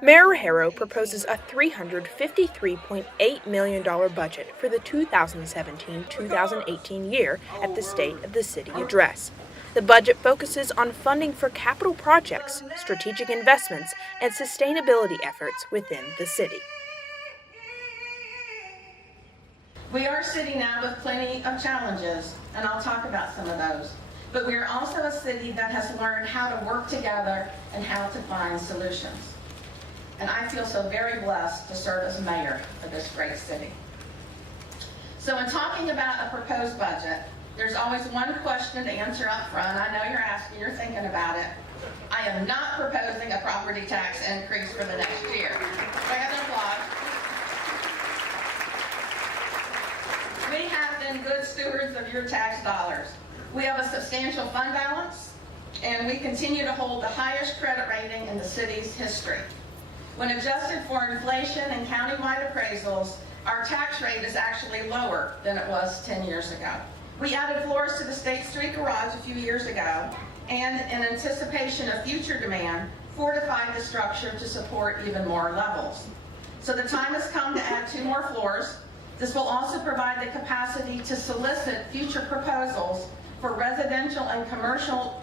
Mayor Harrow proposes a $353.8 million budget for the 2017-2018 year at the State of the City address. The budget focuses on funding for capital projects, strategic investments, and sustainability efforts within the city. We are a city now with plenty of challenges, and I'll talk about some of those. But we are also a city that has learned how to work together and how to find solutions. And I feel so very blessed to serve as mayor of this great city. So in talking about a proposed budget, there's always one question to answer up front. I know you're asking, you're thinking about it. I am not proposing a property tax increase for the next year. Round of applause. We have been good stewards of your tax dollars. We have a substantial fund balance, and we continue to hold the highest credit rating in the city's history. When adjusted for inflation and countywide appraisals, our tax rate is actually lower than it was 10 years ago. We added floors to the State Street garage a few years ago, and in anticipation of future demand, fortified the structure to support even more levels. So the time has come to add 2 more floors. This will also provide the capacity to solicit future proposals for residential and commercial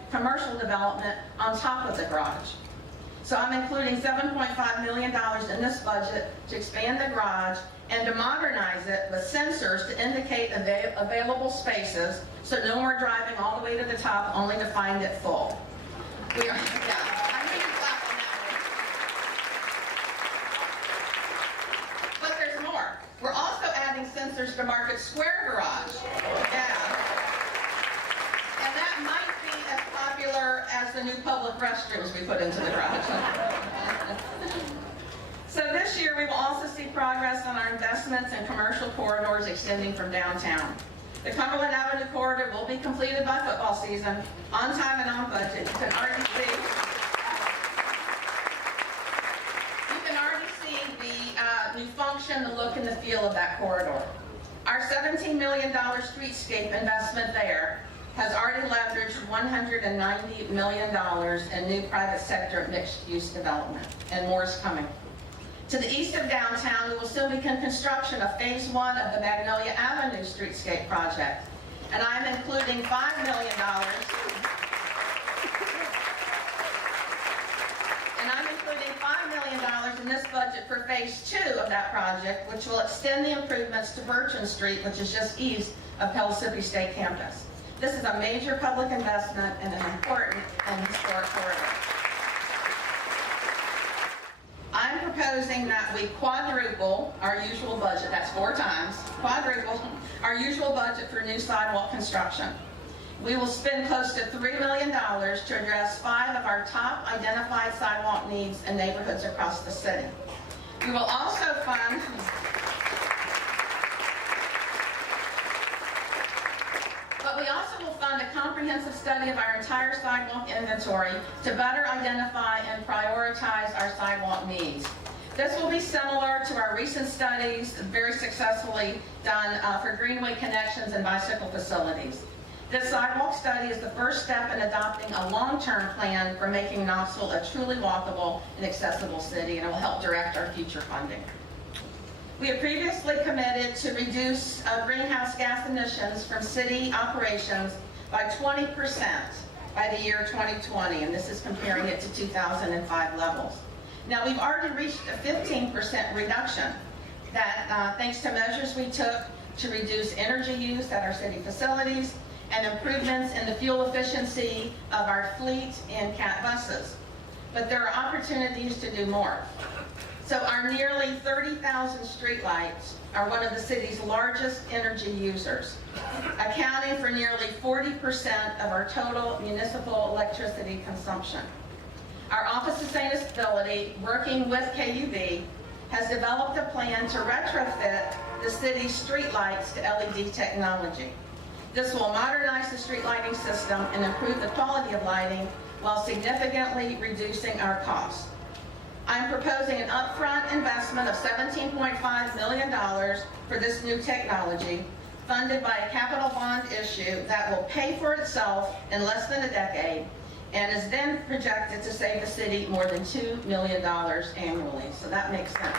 development on top of the garage. So I'm including $7.5 million in this budget to expand the garage and to modernize it with sensors to indicate available spaces, so no more driving all the way to the top only to find it full. We are, yeah, I know you're clapping that way. But there's more. We're also adding sensors to Market Square Garage. Yeah. And that might be as popular as the new public restrooms we put into the garage. So this year we will also see progress on our investments in commercial corridors extending from downtown. The Cumberland Avenue corridor will be completed by football season, on time and on budget. You can already see the new function, the look and the feel of that corridor. Our $17 million streetscape investment there has already leveraged $190 million in new private sector mixed-use development, and more is coming. To the east of downtown, we will soon begin construction of Phase 1 of the Magnolia Avenue streetscape project, and I'm including $5 million. In this budget for Phase 2 of that project, which will extend the improvements to Burchin Street, which is just east of Pellissippi State Campus. This is a major public investment in an important and historic corridor. I'm proposing that we quadruple our usual budget, that's 4 times, quadruple our usual budget for new sidewalk construction. We will spend close to $3 million to address 5 of our top identified sidewalk needs in neighborhoods across the city. We will also fund a comprehensive study of our entire sidewalk inventory to better identify and prioritize our sidewalk needs. This will be similar to our recent studies, very successfully done for Greenway connections and bicycle facilities. This sidewalk study is the first step in adopting a long-term plan for making Knoxville a truly walkable and accessible city, and it will help direct our future funding. We have previously committed to reduce greenhouse gas emissions from city operations by 20% by the year 2020, and this is comparing it to 2005 levels. Now, we've already reached a 15% reduction that thanks to measures we took to reduce energy use at our city facilities and improvements in the fuel efficiency of our fleet and CAT buses. But there are opportunities to do more. So our nearly 30,000 streetlights are one of the city's largest energy users, accounting for nearly 40% of our total municipal electricity consumption. Our Office of Sustainability, working with KUB, has developed a plan to retrofit the city's streetlights to LED technology. This will modernize the street lighting system and improve the quality of lighting while significantly reducing our costs. I'm proposing an upfront investment of $17.5 million for this new technology, funded by a capital bond issue that will pay for itself in less than a decade and is then projected to save the city more than $2 million annually. So that makes sense.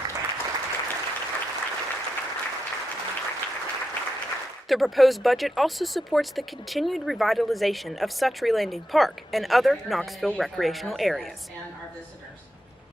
The proposed budget also supports the continued revitalization of Suttree Landing Park and other Knoxville recreational areas. And our visitors.